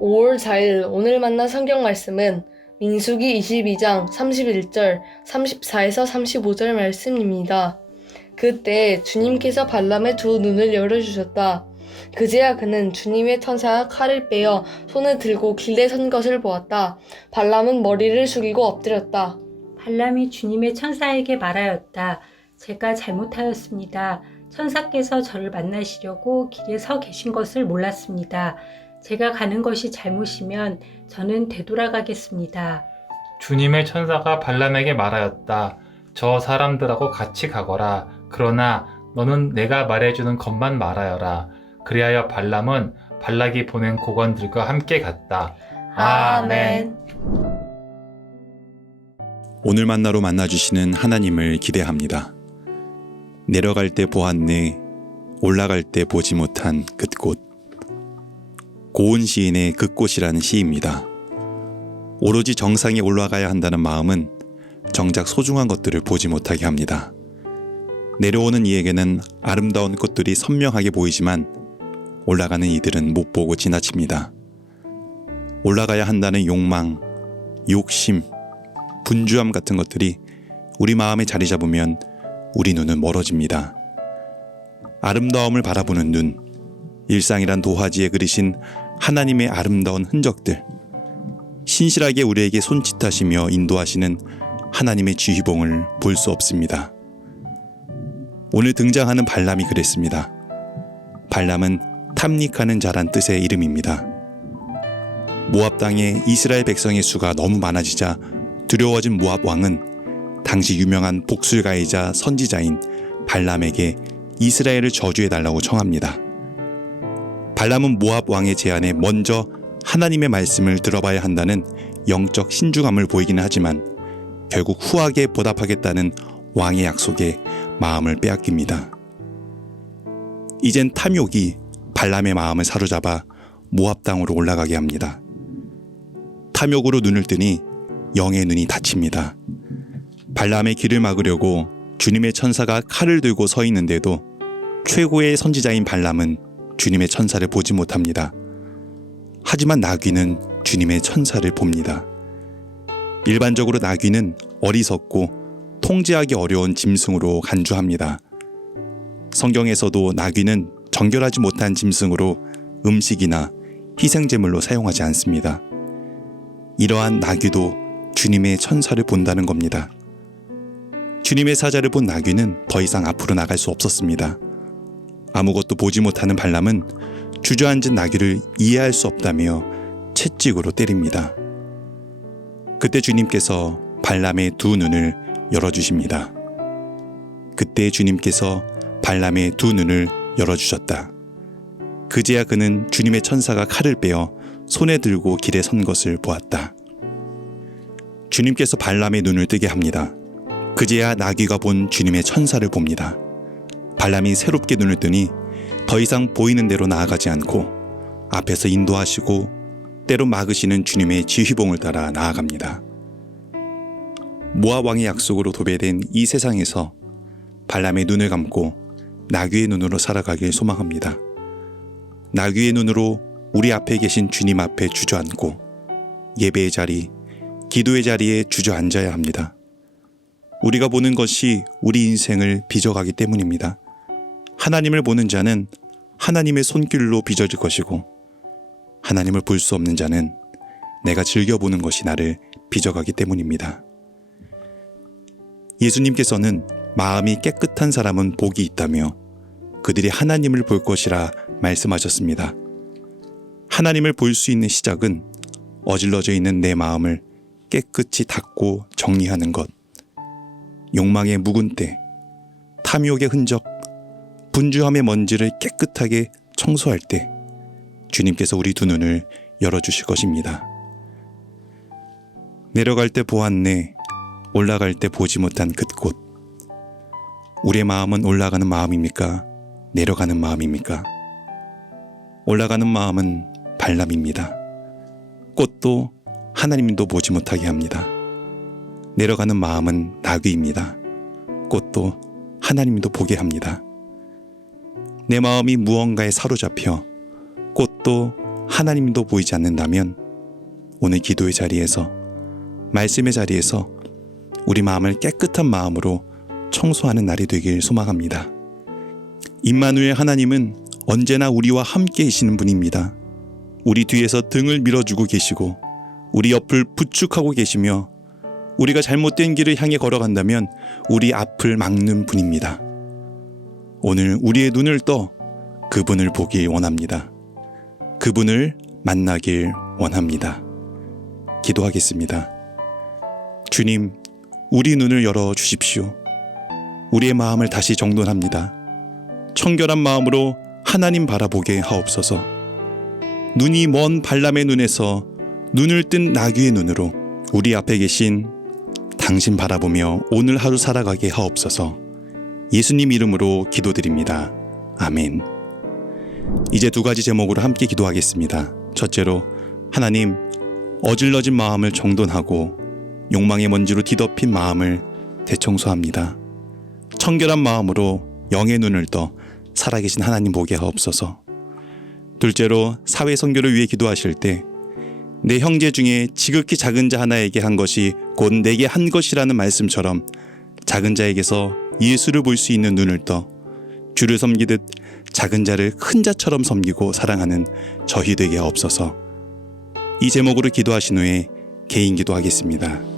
5월 4일 오늘 만난 성경 말씀은 민수기 22장 31절, 34에서 35절 말씀입니다. 그때 주님께서 발람의 두 눈을 열어주셨다. 그제야 그는 주님의 천사가 칼을 빼어 손에 들고 길에 선 것을 보았다. 발람은 머리를 숙이고 엎드렸다. 발람이 주님의 천사에게 말하였다. 제가 잘못하였습니다. 천사께서 저를 만나시려고 길에 서 계신 것을 몰랐습니다. 제가 가는 것이 잘못이면 저는 되돌아가겠습니다. 주님의 천사가 발람에게 말하였다. 저 사람들하고 같이 가거라. 그러나 너는 내가 말해주는 것만 말하여라. 그리하여 발람은 발락이 보낸 고관들과 함께 갔다. 아멘. 오늘 만나로 만나주시는 하나님을 기대합니다. 내려갈 때 보았네, 올라갈 때 보지 못한 그곳. 고은 시인의 그곳이라는 시입니다. 오로지 정상에 올라가야 한다는 마음은 정작 소중한 것들을 보지 못하게 합니다. 내려오는 이에게는 아름다운 꽃들이 선명하게 보이지만 올라가는 이들은 못 보고 지나칩니다. 올라가야 한다는 욕망, 욕심, 분주함 같은 것들이 우리 마음에 자리 잡으면 우리 눈은 멀어집니다. 아름다움을 바라보는 눈, 일상이란 도화지에 그리신 하나님의 아름다운 흔적들, 신실하게 우리에게 손짓하시며 인도하시는 하나님의 지휘봉을 볼 수 없습니다. 오늘 등장하는 발람이 그랬습니다. 발람은 탐닉하는 자란 뜻의 이름입니다. 모압 땅에 이스라엘 백성의 수가 너무 많아지자 두려워진 모압 왕은 당시 유명한 복술가이자 선지자인 발람에게 이스라엘을 저주해달라고 청합니다. 발람은 모압 왕의 제안에 먼저 하나님의 말씀을 들어봐야 한다는 영적 신중함을 보이기는 하지만 결국 후하게 보답하겠다는 왕의 약속에 마음을 빼앗깁니다. 이젠 탐욕이 발람의 마음을 사로잡아 모압 땅으로 올라가게 합니다. 탐욕으로 눈을 뜨니 영의 눈이 닫힙니다. 발람의 길을 막으려고 주님의 천사가 칼을 들고 서 있는데도 최고의 선지자인 발람은 주님의 천사를 보지 못합니다. 하지만 나귀는 주님의 천사를 봅니다. 일반적으로 나귀는 어리석고 통제하기 어려운 짐승으로 간주합니다. 성경에서도 나귀는 정결하지 못한 짐승으로 음식이나 희생제물로 사용하지 않습니다. 이러한 나귀도 주님의 천사를 본다는 겁니다. 주님의 사자를 본 나귀는 더 이상 앞으로 나갈 수 없었습니다. 아무것도 보지 못하는 발람은 주저앉은 나귀를 이해할 수 없다며 채찍으로 때립니다. 그때 주님께서 발람의 두 눈을 열어주십니다. 그때 주님께서 발람의 두 눈을 열어주셨다. 그제야 그는 주님의 천사가 칼을 빼어 손에 들고 길에 선 것을 보았다. 주님께서 발람의 눈을 뜨게 합니다. 그제야 나귀가 본 주님의 천사를 봅니다. 발람이 새롭게 눈을 뜨니 더 이상 보이는 대로 나아가지 않고 앞에서 인도하시고 때로 막으시는 주님의 지휘봉을 따라 나아갑니다. 모압 왕의 약속으로 도배된 이 세상에서 발람의 눈을 감고 나귀의 눈으로 살아가길 소망합니다. 나귀의 눈으로 우리 앞에 계신 주님 앞에 주저앉고 예배의 자리, 기도의 자리에 주저앉아야 합니다. 우리가 보는 것이 우리 인생을 빚어가기 때문입니다. 하나님을 보는 자는 하나님의 손길로 빚어질 것이고 하나님을 볼 수 없는 자는 내가 즐겨보는 것이 나를 빚어가기 때문입니다. 예수님께서는 마음이 깨끗한 사람은 복이 있다며 그들이 하나님을 볼 것이라 말씀하셨습니다. 하나님을 볼 수 있는 시작은 어질러져 있는 내 마음을 깨끗이 닦고 정리하는 것, 욕망의 묵은 때, 탐욕의 흔적, 분주함의 먼지를 깨끗하게 청소할 때 주님께서 우리 두 눈을 열어주실 것입니다. 내려갈 때 보았네, 올라갈 때 보지 못한 그곳. 우리의 마음은 올라가는 마음입니까? 내려가는 마음입니까? 올라가는 마음은 발람입니다. 꽃도 하나님도 보지 못하게 합니다. 내려가는 마음은 나귀입니다. 꽃도 하나님도 보게 합니다. 내 마음이 무언가에 사로잡혀 꽃도 하나님도 보이지 않는다면 오늘 기도의 자리에서, 말씀의 자리에서 우리 마음을 깨끗한 마음으로 청소하는 날이 되길 소망합니다. 임마누엘 하나님은 언제나 우리와 함께 계시는 분입니다. 우리 뒤에서 등을 밀어주고 계시고 우리 옆을 부축하고 계시며 우리가 잘못된 길을 향해 걸어간다면 우리 앞을 막는 분입니다. 오늘 우리의 눈을 떠 그분을 보길 원합니다. 그분을 만나길 원합니다. 기도하겠습니다. 주님, 우리 눈을 열어 주십시오. 우리의 마음을 다시 정돈합니다. 청결한 마음으로 하나님 바라보게 하옵소서. 눈이 먼 발람의 눈에서 눈을 뜬 나귀의 눈으로 우리 앞에 계신 당신 바라보며 오늘 하루 살아가게 하옵소서. 예수님 이름으로 기도드립니다. 아멘. 이제 두 가지 제목으로 함께 기도하겠습니다. 첫째로, 하나님, 어질러진 마음을 정돈하고 욕망의 먼지로 뒤덮인 마음을 대청소합니다. 청결한 마음으로 영의 눈을 떠 살아계신 하나님 보게 하옵소서. 둘째로, 사회 선교를 위해 기도하실 때 내 형제 중에 지극히 작은 자 하나에게 한 것이 곧 내게 한 것이라는 말씀처럼 작은 자에게서 예수를 볼 수 있는 눈을 떠 주를 섬기듯 작은 자를 큰 자처럼 섬기고 사랑하는 저희 되게 하옵소서. 이 제목으로 기도하신 후에 개인 기도하겠습니다.